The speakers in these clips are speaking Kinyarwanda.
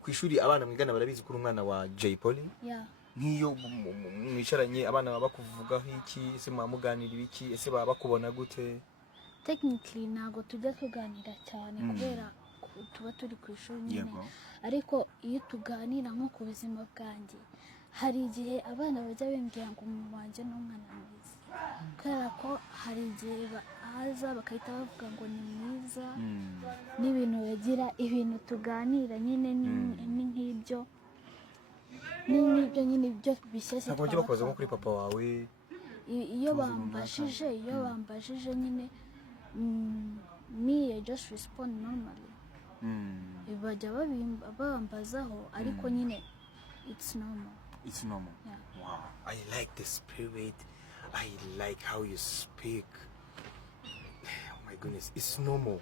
kwishuri abana mwigana barabizi kuri umwana wa Jay Polly nk'iyo mwicaranye abana baba kuvugaho iki ese muganira ibiki ese baba bakubona gute? Technically nago tujya tuganira cyane kubera tuba turi ku ishuri nyine, ariko iyo tuganira nko ku buzima bwanjye hari igihe abana bajya bembwira ngo umuntu wanjye n'umwana mwiza, kubera ko hari igihe baza bakahita bavuga ngo ni mwiza n'ibintu bagira ibintu tuganira nyine ni nk'ibyo nyine ibyo bishyashya. Ntabwo ujya bakoza nko kuri papa wawe iyo bambajije nyine me I just respond normally. Bajya babambazaho ariko nyine it's normal. It's normal. Yeah. Wow. I like the spirit. I like how you speak. Oh my goodness. It's normal.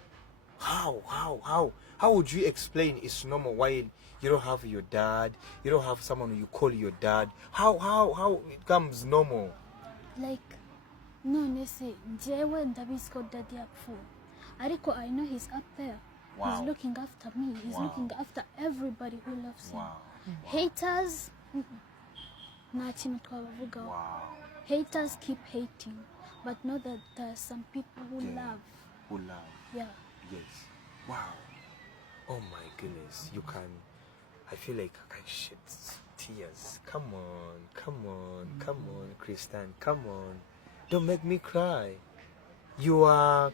How would you explain it's normal while you don't have your dad, you don't have someone you call your dad? How it comes normal? Like no, say njyewe ndabizi ko daddy yapfuye, ariko I know he's up there. Wow. He's looking after me. He's looking after everybody who loves him. Wow. Haters, nta kintu twabavugaho. Wow. Haters keep hating, but know that there are some people who love. Who love. Yeah. Yes. Wow. Oh my goodness. You can, I feel like I can shed tears. Come on, Christian. Come on. Don't make me cry. You're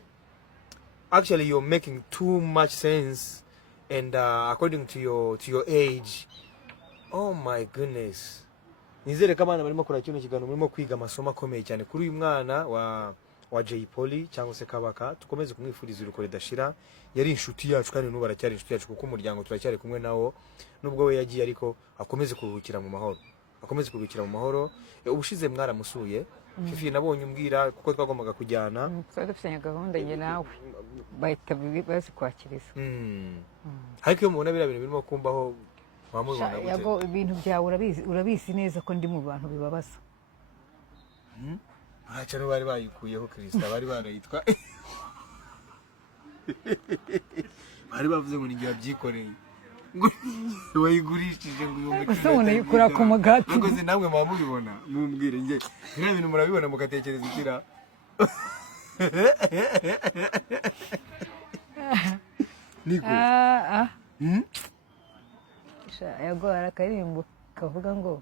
making too much sense, and according to your age. Oh my goodness. Nizere ko abana barimo kora kino kigano murimo kwiga amasomo akomeye cyane kuri uyu mwana wa Jay Polly cyangwa se Kabaka. Tukomeze kumwifuriza uruko ridashira. Yari inshuti yacu kandi n'ubu aracyari inshuti yacu kuko umuryango turacyari kumwe nawo, nubwo we yagiye ariko akomeze kuruhukira mu mahoro. Ubushize mwaramusuye Fifi, nabonye umbwira kuko twagombaga kujyana dufitanye gahunda njye nawe bahita bazi kwakiriza. Ariko iyo mubona bira bintu birimo kumbaho wamubona gute? Yago ibintu byawe urabizi neza ko ndi mu bantu bibabaza. Acha no bari bayikuyeho Krista, bari barayitwa bari bavuze ngo ninjye wabyikoreye ngo wayigurishije ngo yomeke usubona yikura ku mugati. Ngo se namwe mubibona mumbwire nge ngira bintu murabibona mugatekereza ikira niko Yago arakarimbo kavuga ngo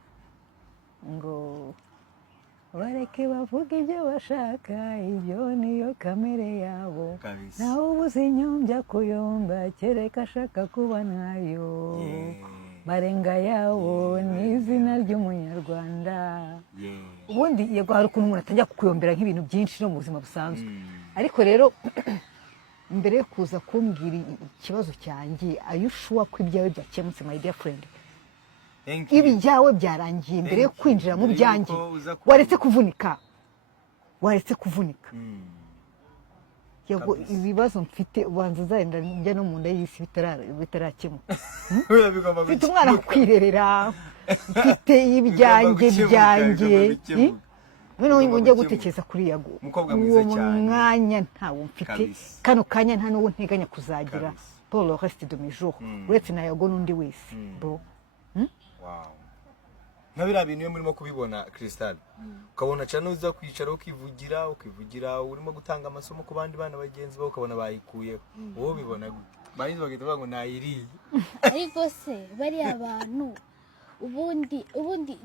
bareke bavuga ibyo bashaka, ibyo niyo kamere yabo, nawe ubuze inyombya kuyomba kereka ashaka kuba nayo. Barenga yawo ni izina ry'umunyarwanda. Ubundi Yago hari ukuntu umuntu atajya kukuyombera nk'ibintu byinshi no mu buzima busanzwe, ariko rero mbere yo kuza kumbwira ikibazo cyanjye, ayushuwa ko ibyawe byakemutse my dear friend. Ibi byawe byarangiye mbere yo kwinjira mu byanjye. Waretse kuvunika. Yago ibibazo mfite ubanza zenda njya no mu nda y'isi bitarakemuka. Mfite umwana kwirerera, mfite ibyanjye. None ngo njye gutekereza kuri Yago. Umukobwa mwiza cyane. Mwanya ntawo mfite. Kano kanya nta n'uwo nteganya kuzagira pour le reste de mes jours. Uretse na Yago n'undi wese. Bro. Wow. Nabira bintu yo murimo kubibona Crystal. Ukabona cyane uza kwicara ukivugira urimo gutanga amasomo ku bandi bana bagenzi bawe ukabona bayikuye. Wowe bibona gute? Bayizi bagita bago nayiri. Ariko se bari abantu ubundi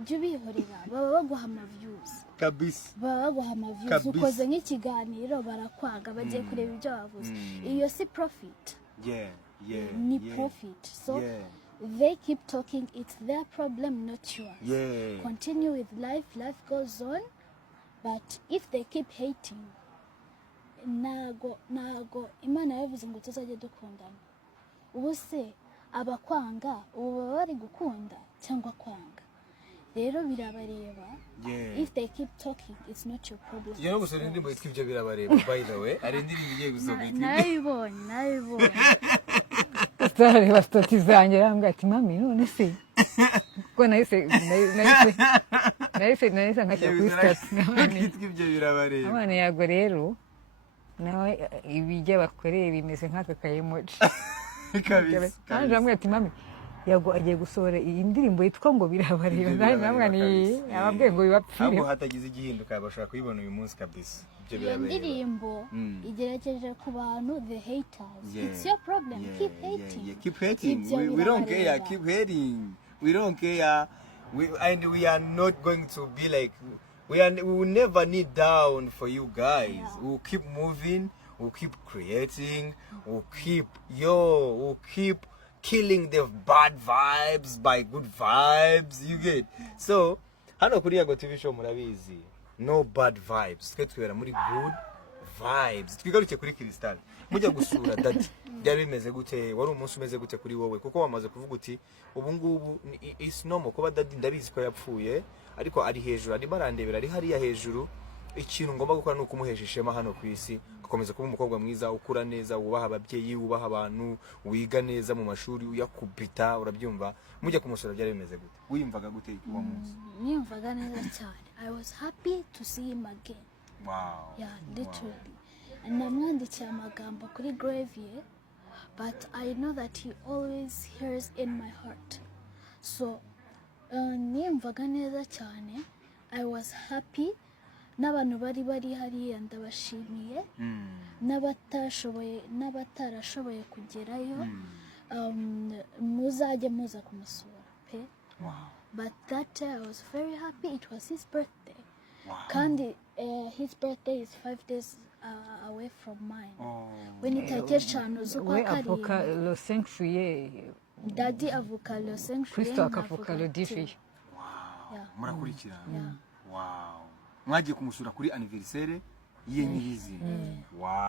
jya ubihorera baba baguha views kabisa, baba baguha views ukoze nk'ikiganiro barakwanga bagiye kureba ibyo bavuze. Iyo si profit. Ni profit. So they keep talking, it's their problem, not yours. Continue with life goes on, but if they keep hating, nago Imana yavuze ngo tuzajye dukundana. Ubuse abakwanga ubu bari gukunda cyangwa kwanga, rero birabareba. If they keep talking, it's not your problem. You know gusora indirimbo yitwa ibyo birabareba, by the way ari indirimbo igiye gusohoka itwa nayibonye Tare bastati zanjye rambwa ati mami none se ko nahise nkajya kuri stati yitwa ibyo birabareba. Abana Yago rero nawe ibijya bakoreye bimeze nk'aka kayemoji kabisa. Anje amwe ati mami yago agiye gusohora iyi ndirimbo yitwa ngo birabareba kandi namwe ni ababwiye ngo bibapfire abo hatagize igihinduka bashaka kuyibona uyu munsi kabisa ibyo birabareba indirimbo igerageje ku bantu the haters it's your problem keep hating keep hating we don't care keep hating we don't care and we are not going to be like we will never kneel down for you guys. We'll keep moving, we'll keep creating, we'll keep killing the bad vibes by good vibes. You get? So, hano kuri Yago TV show murabizi. No bad vibes. Twe twera muri good vibes. Twigaruke kuri Crystal. Mujya gusura Daddy. Byari bimeze gute? Wari umunsi umeze gute kuri wowe? Kuko wamaze kuvuga uti ubu ngubu is normal kuba Daddy ndabizi ko yapfuye. Ariko ari hejuru ari barandebera ari hariya hejuru ikintu ngomba gukora nuko umuhesha ishema hano ku isi gukomeza kuba umukobwa mwiza ukura neza wubaha ababyeyi wubaha abantu wiga neza mu mashuri uyakubita urabyumva mujya kumusura byari bimeze gute wiyumvaga gute uwo munsi niyumvaga neza cyane I was happy to see him again yeah literally namwandikiye amagambo kuri grave but I know that he always hears in my heart so niyumvaga neza cyane I was happy n'abantu bari hariya ndabashimiye n'abatarashoboye kugerayo muzajye muza kumusura pe but that day I was very happy it was his birthday kandi his birthday is 5 days away from mine when itariki 5 z'ukwa karindwi Daddy avuka le 5 Kristo akavuka le 10 murakurikirana wow mwagiye kumusura kuri anniversaire ye nyirizi wow